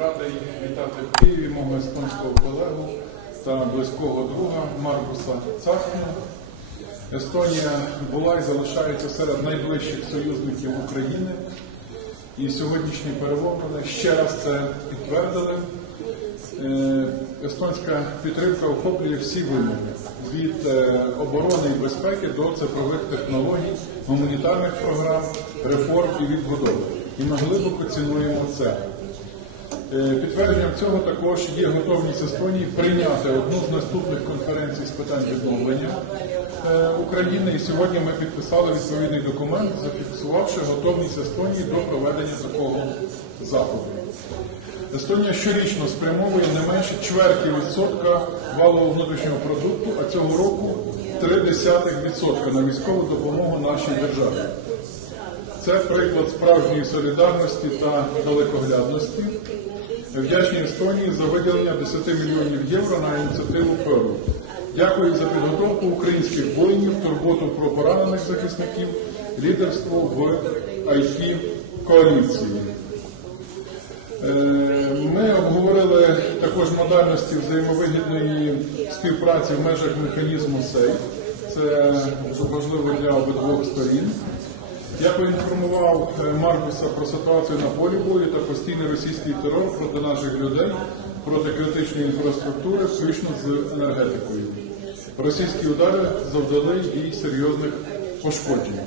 радий вітати в Києві мого естонського колегу та близького друга Маркуса Цахну. Естонія була і залишається серед найближчих союзників України. І сьогоднішні перемовини ще раз це підтвердили. Е, Естонська підтримка охоплює всі вимоги від е, оборони і безпеки до цифрових технологій, гуманітарних програм, реформ і відбудови. І ми глибоко цінуємо це. Е, Підтвердженням цього також є готовність Естонії прийняти одну з наступних конференцій з питань відновлення е, України. І сьогодні ми підписали відповідний документ, зафіксувавши готовність Естонії до проведення такого заходу. Естонія щорічно спрямовує не менше чверті відсотка валового внутрішнього продукту, а цього року 0,3% на військову допомогу нашій державі. Це приклад справжньої солідарності та далекоглядності. Вдячні Естонії за виділення 10 мільйонів євро на ініціативу Перу. Дякую за підготовку українських воїнів, турботу про поранених захисників, лідерство в it коаліції. Е, Ми обговорили також модальності взаємовигідної співпраці в межах механізму СЕЙ. Це важливо для обидвох сторін. Я поінформував е, Маркуса про ситуацію на полі бою та постійний російський терор проти наших людей, проти критичної інфраструктури, включно з енергетикою. Російські удари завдали їй серйозних пошкоджень.